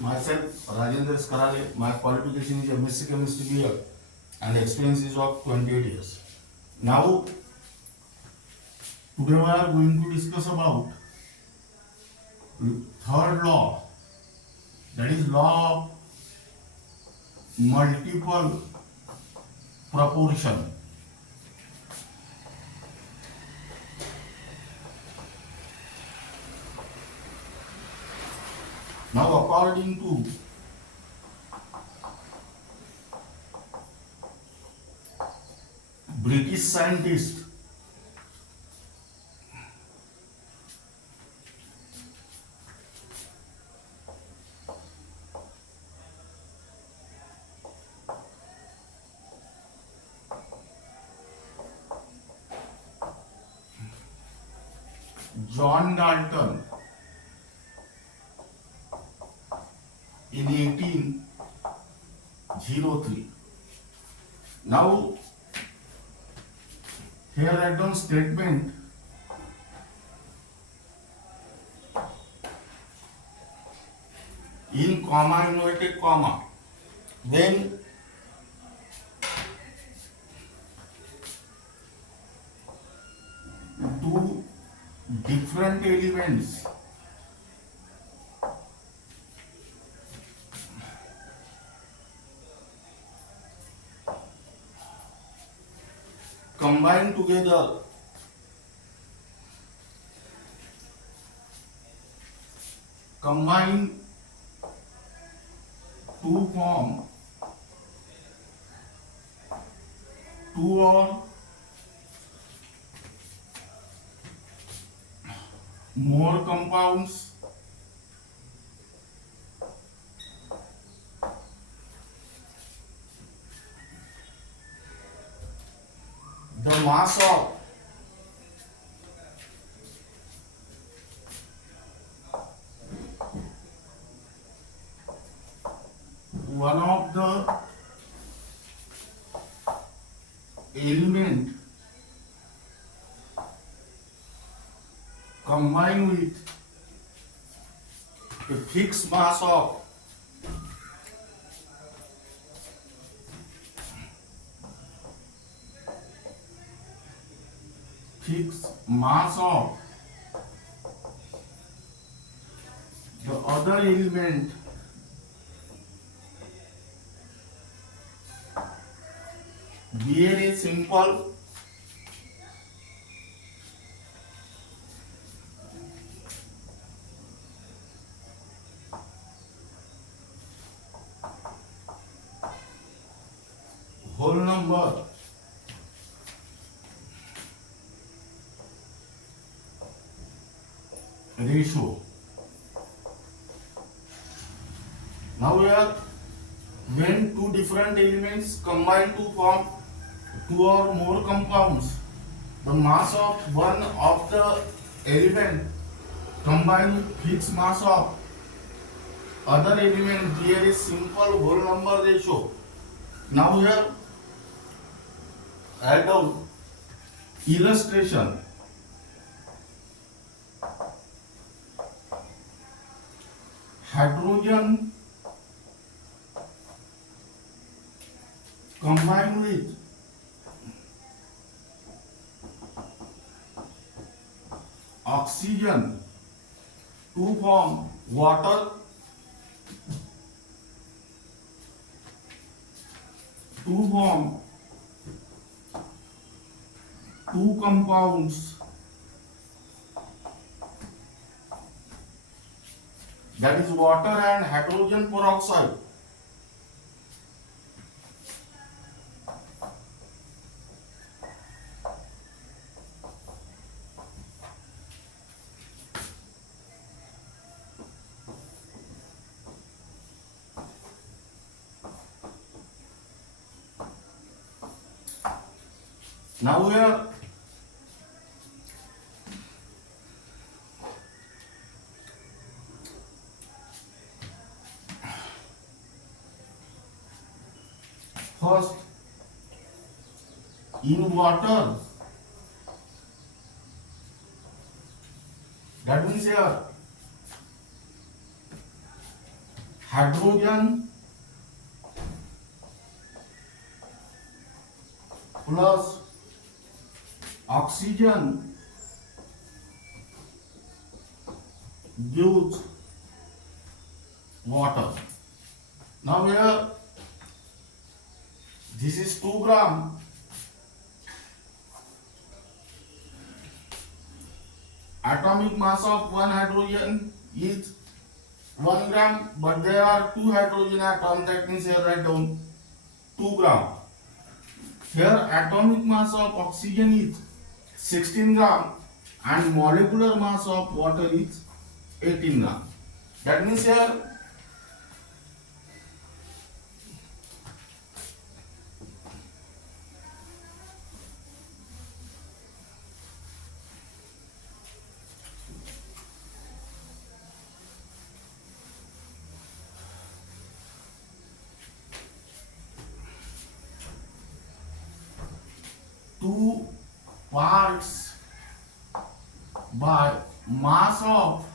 Myself, Rajendra Skarale, my qualification is MSc Chemistry BA and experience is of 28 years. Now, today we are going to discuss about third law, that is law of multiple proportion. Now, according to British scientist John Dalton in 1803. Now, here write down statement in comma, inverted comma, when two different elements combine together to form two or more compounds, the mass of one of the element combined with a fixed mass of the other element bear a simple whole number ratio. Now here, when two different elements combine to form two or more compounds, the mass of one of the element combined with fixed mass of other element bear a simple whole number ratio. Now here, write down illustration. Hydrogen combined with oxygen to form water, to form two compounds, that is water and hydrogen peroxide. Now here, first in water, that means here hydrogen plus oxygen gives water. Now here this is 2 gram. Atomic mass of one hydrogen is 1 gram, but there are 2 hydrogen atoms, that means here write down 2 gram. Here atomic mass of oxygen is 16 gram and molecular mass of water is 18 gram. That means here two parts by mass of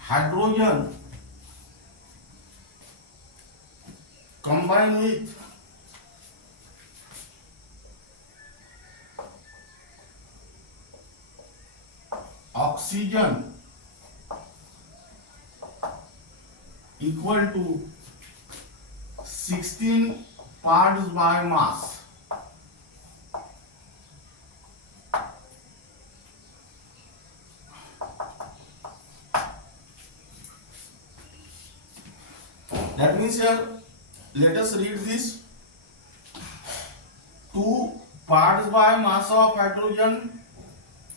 hydrogen combined with oxygen equal to 16 parts by mass. That means here, let us read this. 2 parts by mass of hydrogen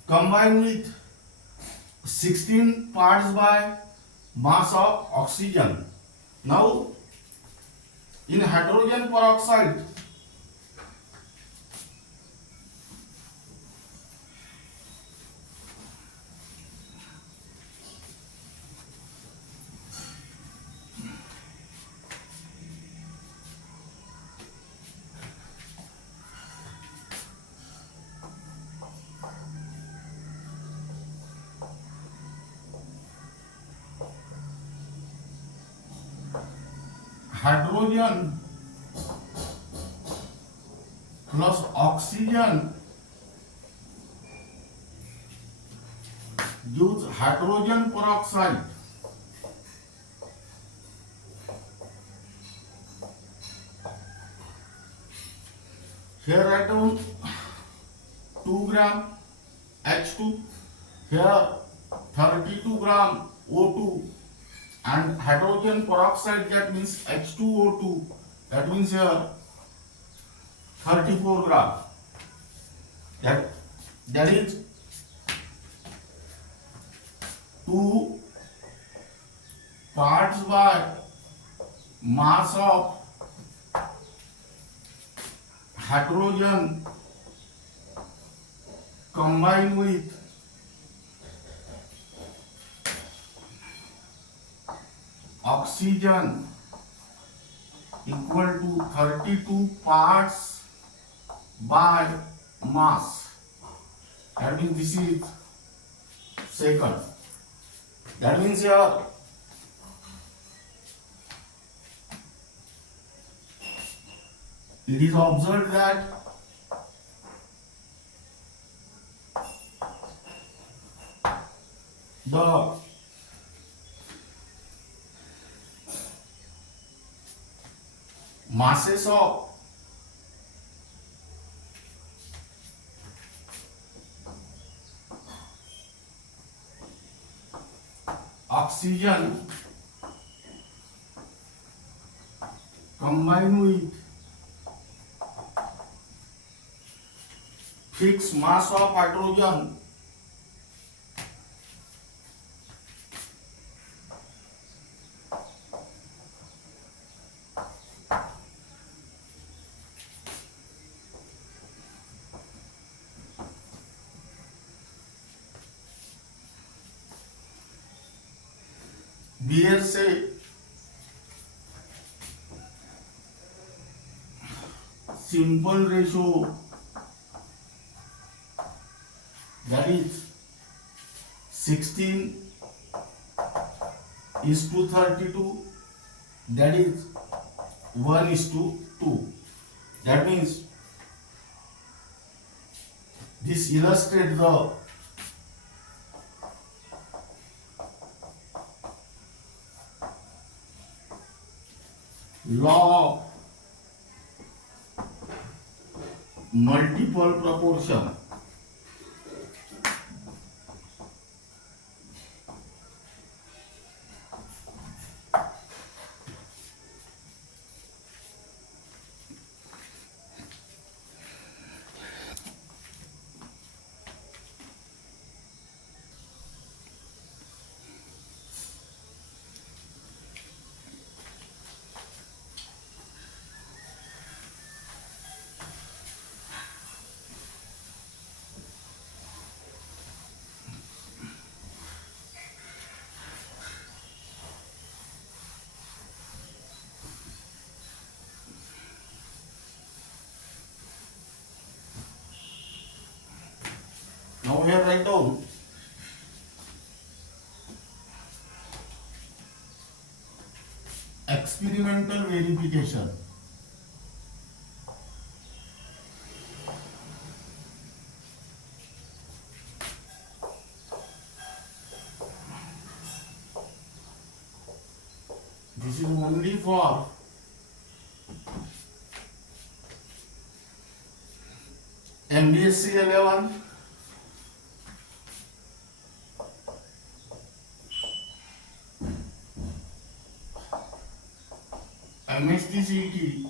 combined with 16 parts by mass of oxygen. Now, in hydrogen peroxide, hydrogen plus oxygen gives hydrogen peroxide. Here write down 2 gram H2, here 32 gram O2, and hydrogen peroxide, that means H2O2, that means here 34 gram. That is 2 parts by mass of hydrogen combined with oxygen equal to 32 parts by mass. That means this is second. That means here it is observed that the masses of oxygen combined with fixed mass of hydrogen bears a simple ratio, that is 16:32, that is 1:2. That means this illustrates the law of multiple proportion. Now here write down experimental verification. This is only for MBSE 11, MHT-CET,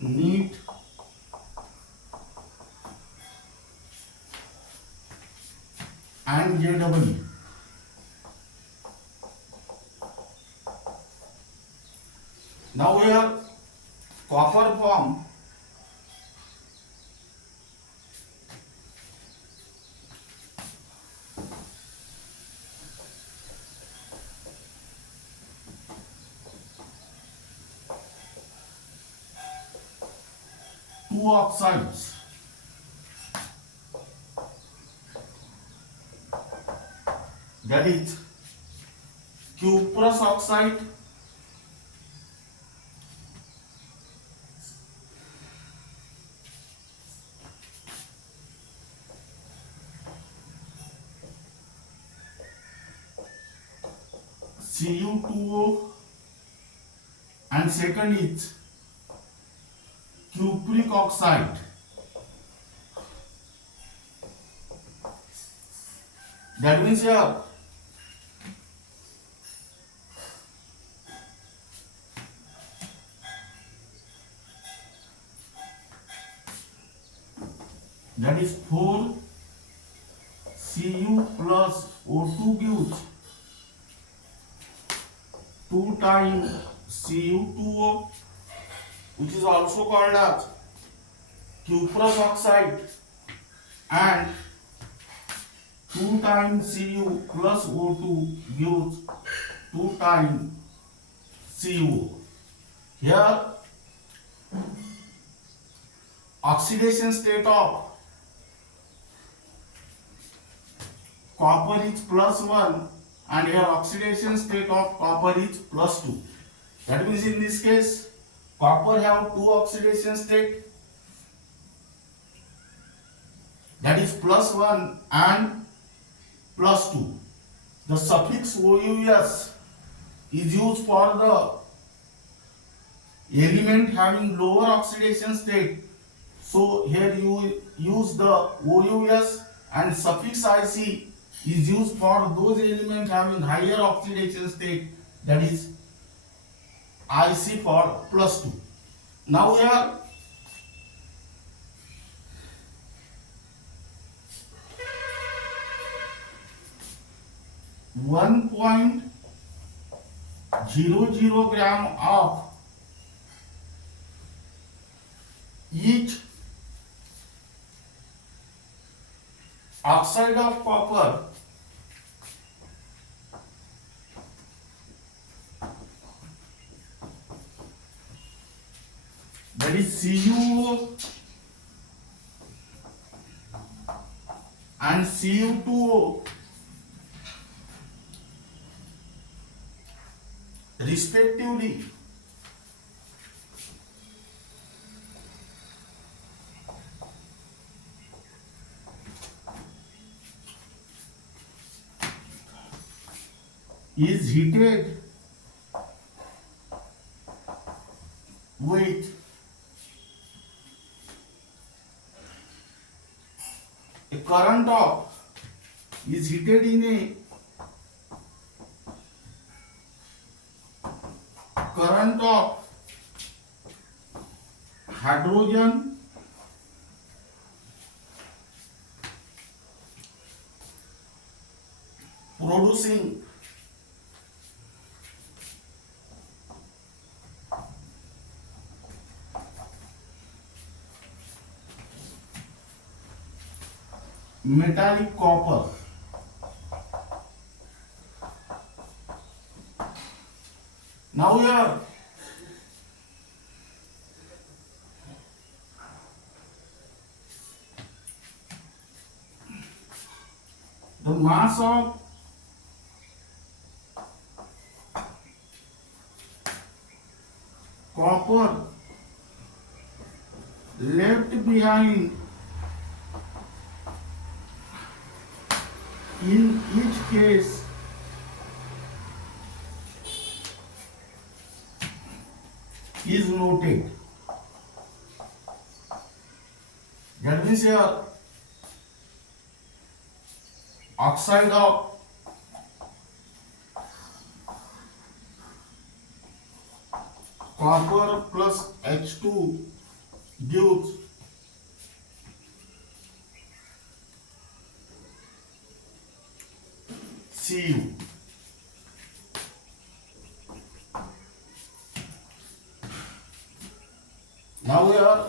NEET, and JEE. Now here copper form two oxides, that is cuprous oxide Cu2O, and second is cupric oxide, that means here that is 4 Cu plus O2 gives 2 times Cu2O, which is also called as cuprous oxide, and 2 times Cu plus O2 gives 2 times Cu. Here oxidation state of copper is +1, and here oxidation state of copper is +2. That means in this case copper have two oxidation state, that is +1 and +2. The suffix OUS is used for the element having lower oxidation state. So here you use the OUS, and suffix IC is used for those elements having higher oxidation state, that is IC for +2. Now here (1.00 gram of each oxide of copper that is CuO and Cu2O respectively. Is heated with a current of is heated in a current of hydrogen producing metallic copper. Now here the mass of copper left behind in each case is noted. That means here oxide of copper plus H2 gives Cu. Now here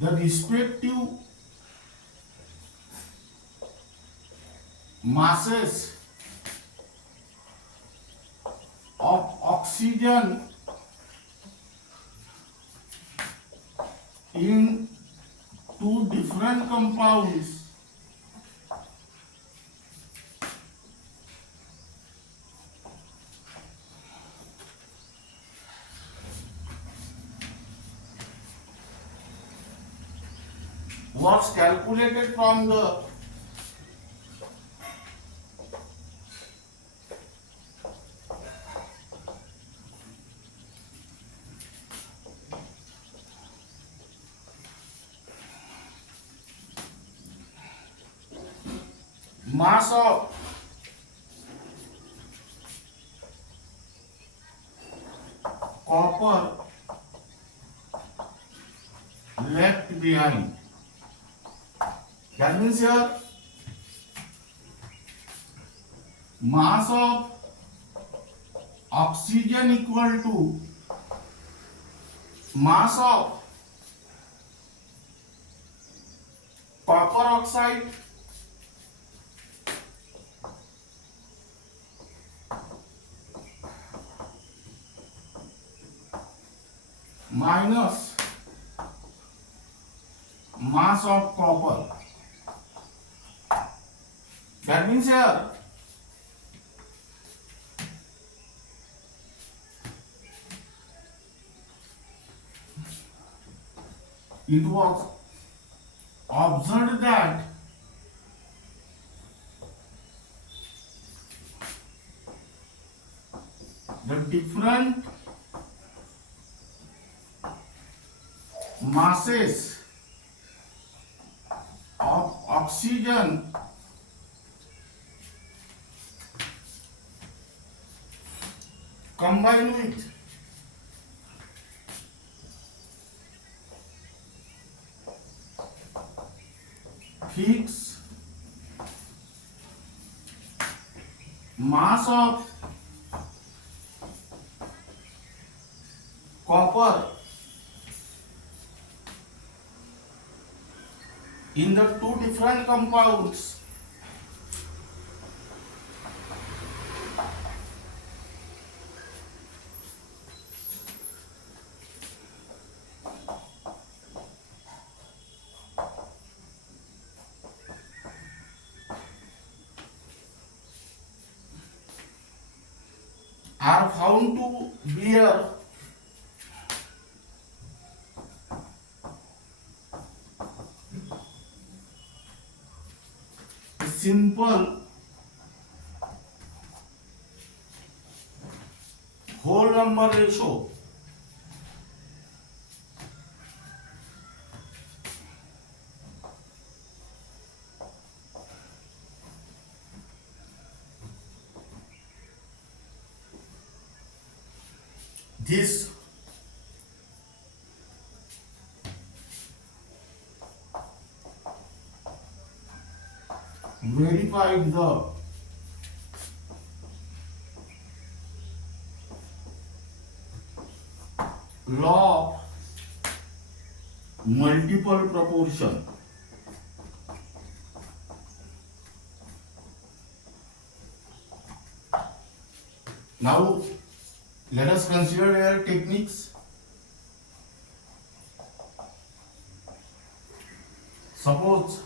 the respective masses of oxygen in two different compounds was calculated from the mass of copper left behind. That means here mass of oxygen equal to mass of copper oxide minus mass of copper. That means here it was observed that the different masses of oxygen combine with fixed mass of copper in the two different compounds are found to bear a simple whole number ratio. This verified the law of multiple proportion. Now let us consider their techniques. Suppose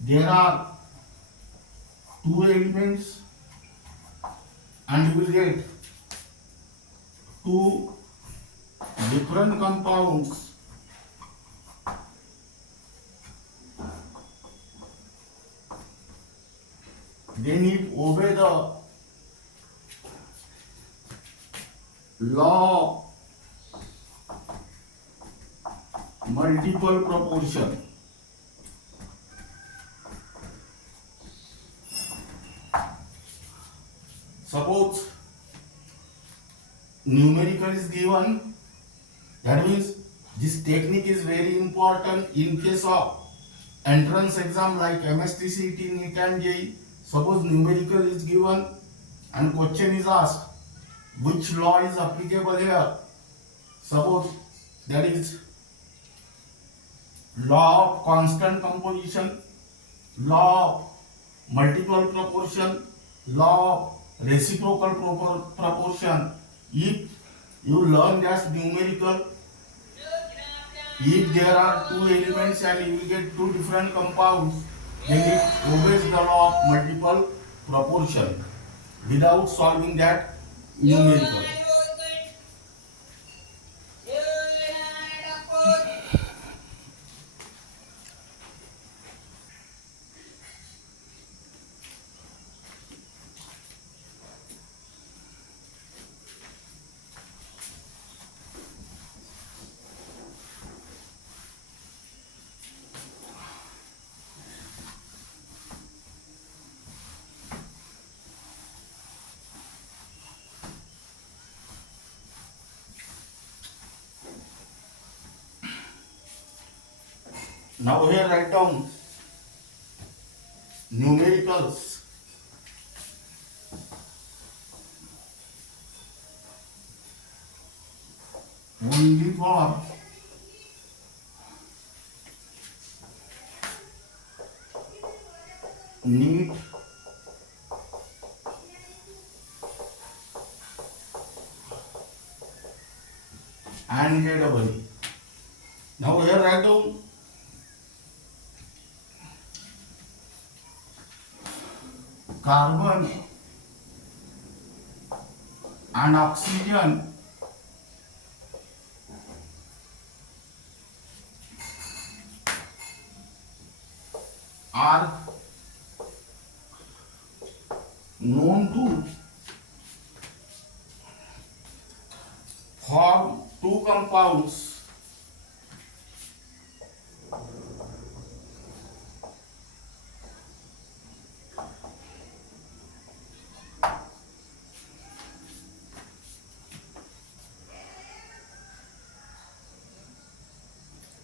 there are two elements and we will get two different compounds. They need obey the law of multiple proportion. Suppose numerical is given, that means this technique is very important in case of entrance exam like MST, CET, NEET and JEE. Suppose numerical is given and question is asked, which law is applicable here? Suppose that is law of constant composition, law of multiple proportion, law of reciprocal proportion. If you learn that numerical, if there are two elements and you will get two different compounds, then it obeys the law of multiple proportion without solving that numerical. Now here write down numericals. Only for NEET and JEE. Now here write down carbon and oxygen are known to form two compounds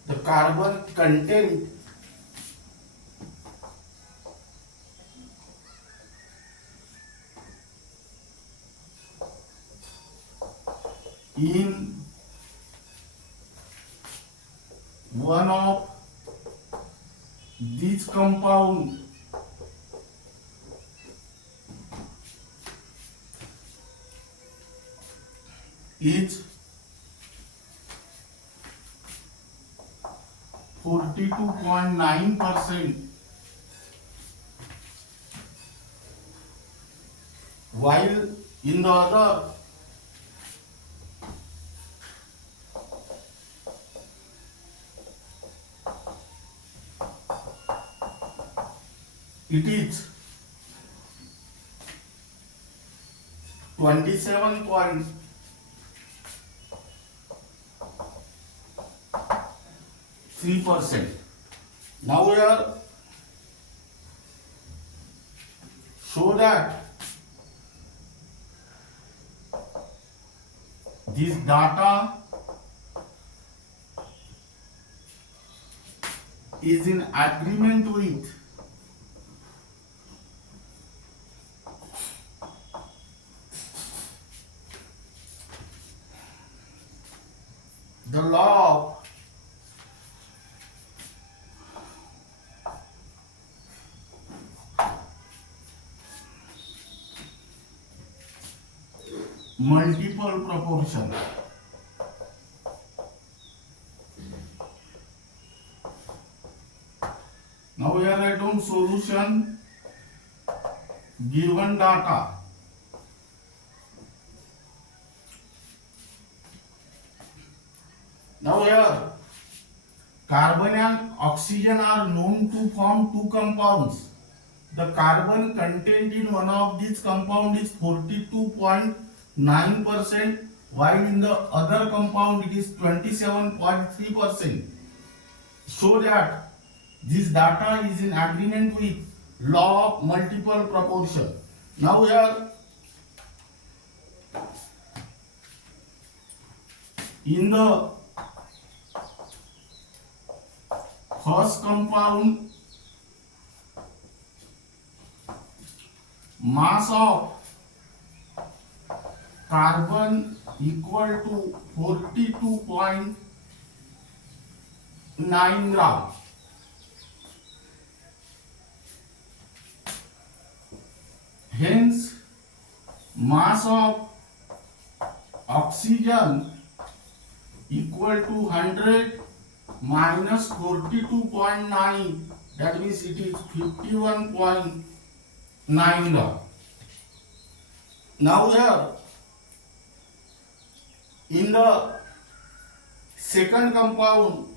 the carbon content in one of these compound is 42.9%, while in the other it is 27.3%. Now we are show that this data is in agreement with the law of multiple proportion. Now we are write down solution given data. Now here carbon and oxygen are known to form two compounds. The carbon content in one of these compound is 42.9%, while in the other compound it is 27.3%. So that this data is in agreement with law of multiple proportion. Now here in the first compound, mass of carbon equal to 42.9 gram. Hence, mass of oxygen equal to 100 minus 42.9, that means it is 51.9 gram. Now here in the second compound,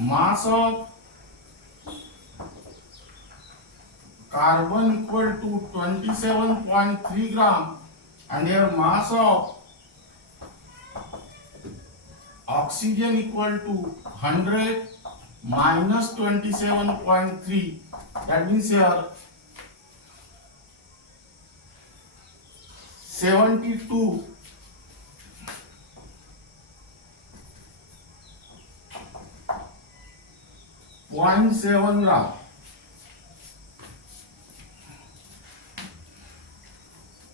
mass of carbon equal to 27.3 gram, and here mass of oxygen equal to 100 minus 27.3, that means here 72.7 gram.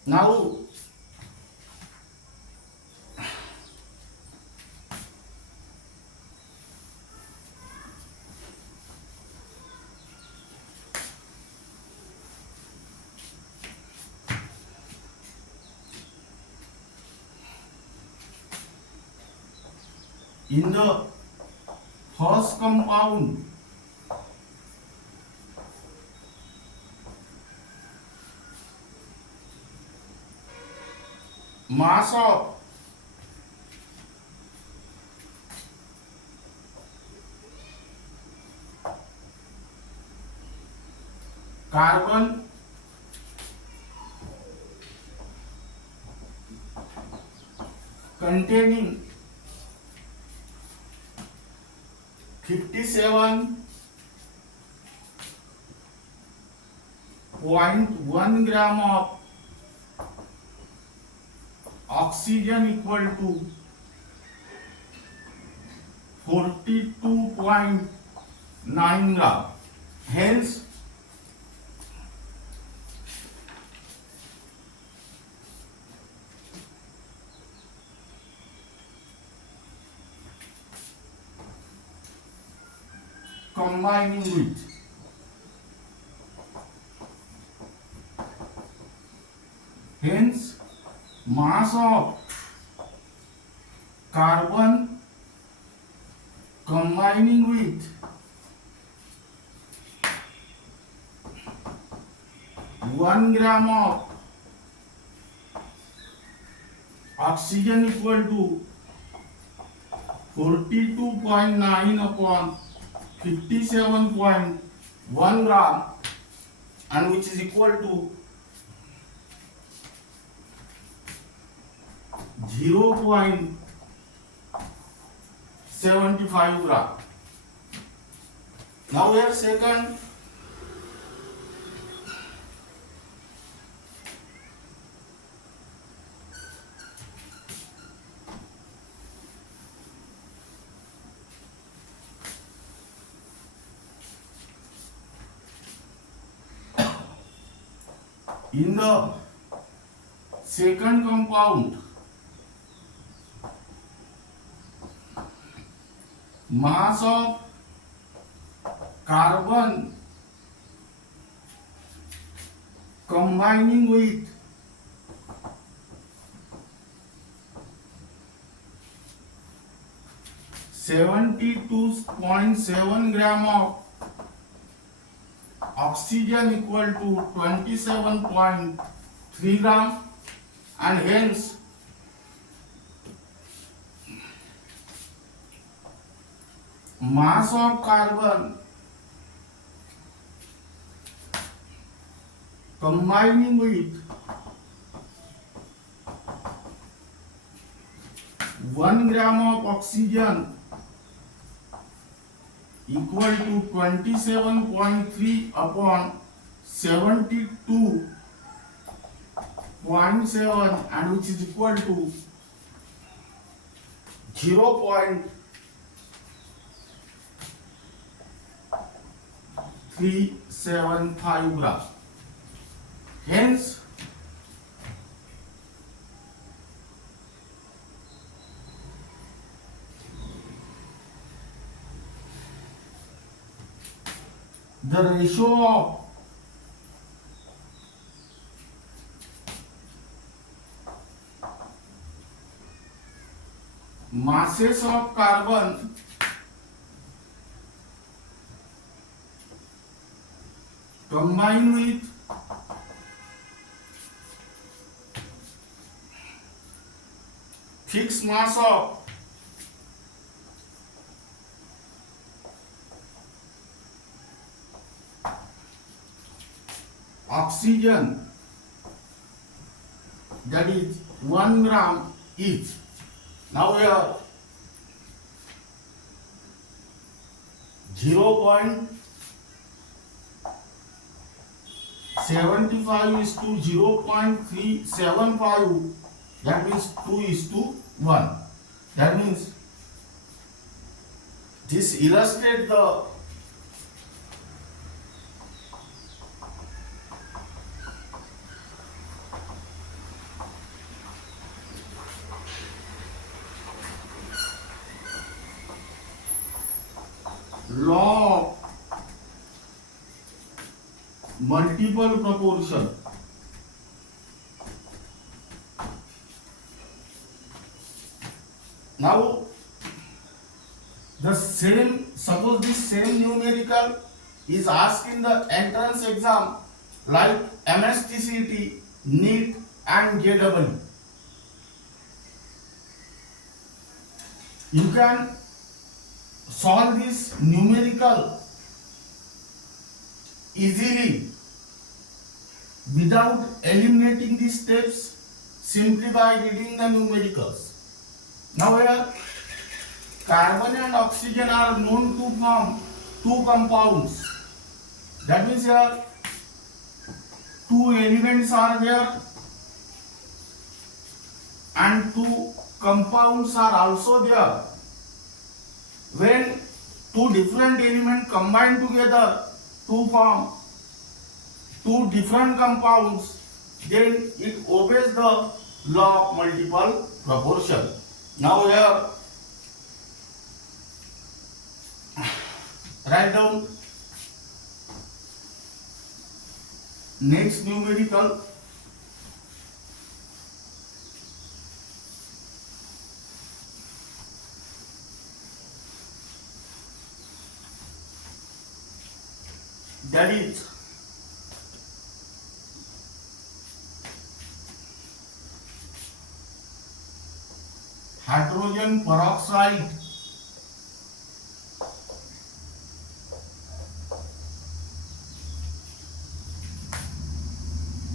Now in the first compound, mass of carbon containing 57.1 gram of oxygen equal to 42.9 gram. Hence, combining with mass of carbon combining with 1 gram of oxygen equal to 42.9 upon 57.1 gram, and which is equal to 0.75 gram. Now we are second. In the second compound, mass of carbon combining with 72.7 gram of oxygen equal to 27.3 gram, and hence mass of carbon combining with 1 gram of oxygen equal to 27.3 upon 72.7, and which is equal to 0.375 gram. Hence, the ratio of masses of carbon combined with fixed mass of oxygen, that is 1 gram each. Now we are 0.75 is to 0.375, that means 2:1. That means this illustrates the law of multiple proportion. Now suppose this same numerical is asked in the entrance exam like MSTCT, NEET and JEE. You can solve this numerical easily without eliminating the steps, simply by reading the numericals. Now here carbon and oxygen are known to form two compounds. That means here two elements are there. and two compounds are also there. When two different elements combine together to form two different compounds, then it obeys the law of multiple proportion. Now here, write down next numerical. That is hydrogen peroxide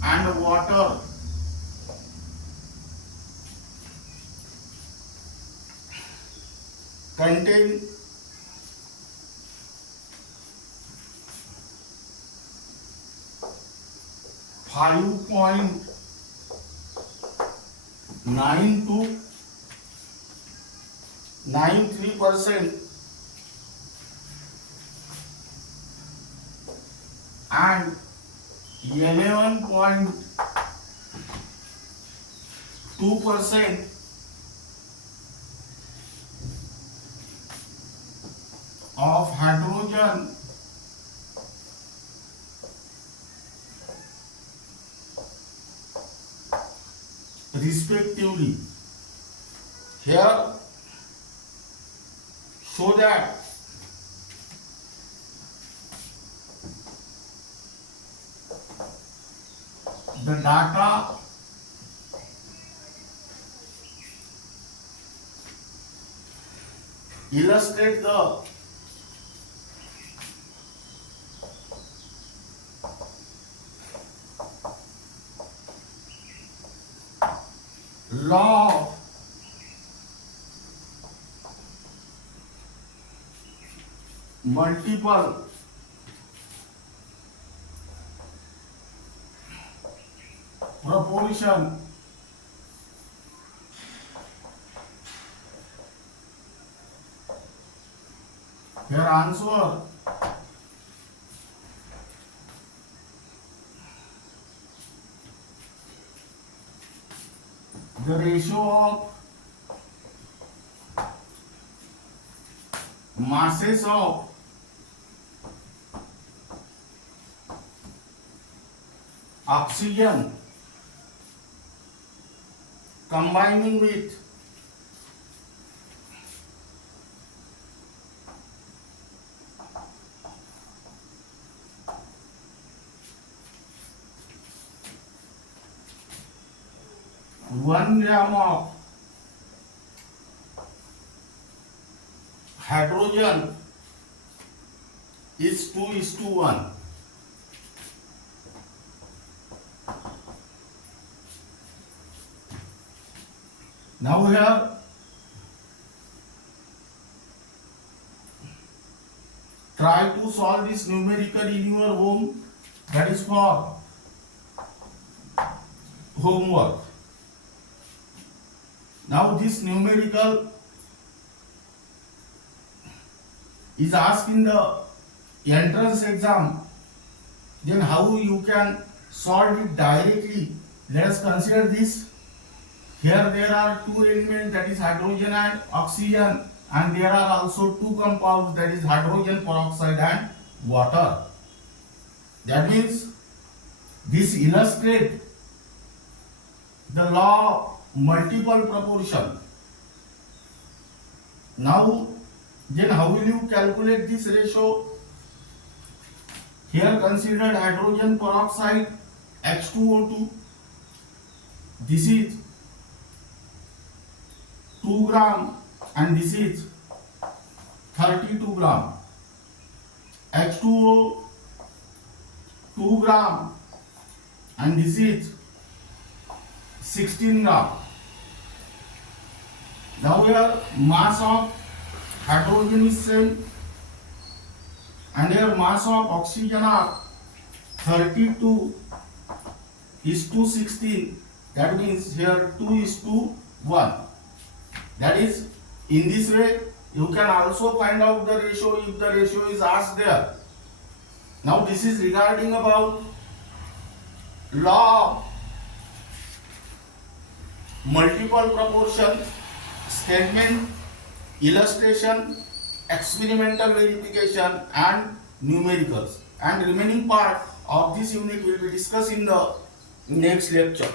and water contain 5.9 to 93% and 11.2% of hydrogen respectively. Here show that the data illustrate the law of multiple proportion. Here answer the ratio of masses of oxygen combining with one gram of hydrogen is 2:1. Now here try to solve this numerical in your home. That is for homework. Now this numerical is asked in the entrance exam. Then how you can solve it directly? Let us consider this. Here there are two elements, that is hydrogen and oxygen, and there are also two compounds, that is hydrogen peroxide and water. That means this illustrates the law of multiple proportion. Now then how will you calculate this ratio? Here consider hydrogen peroxide H2O2. This is 2 gram and this is 32 gram. H2O 2 gram and this is 16 gram. Now here mass of hydrogen is same and here mass of oxygen are 32:16. That means here 2:16. 1. That is, in this way you can also find out the ratio if the ratio is asked there. Now this is regarding about law of multiple proportion, statement, illustration, experimental verification and numericals, and remaining part of this unit will be discussed in the next lecture.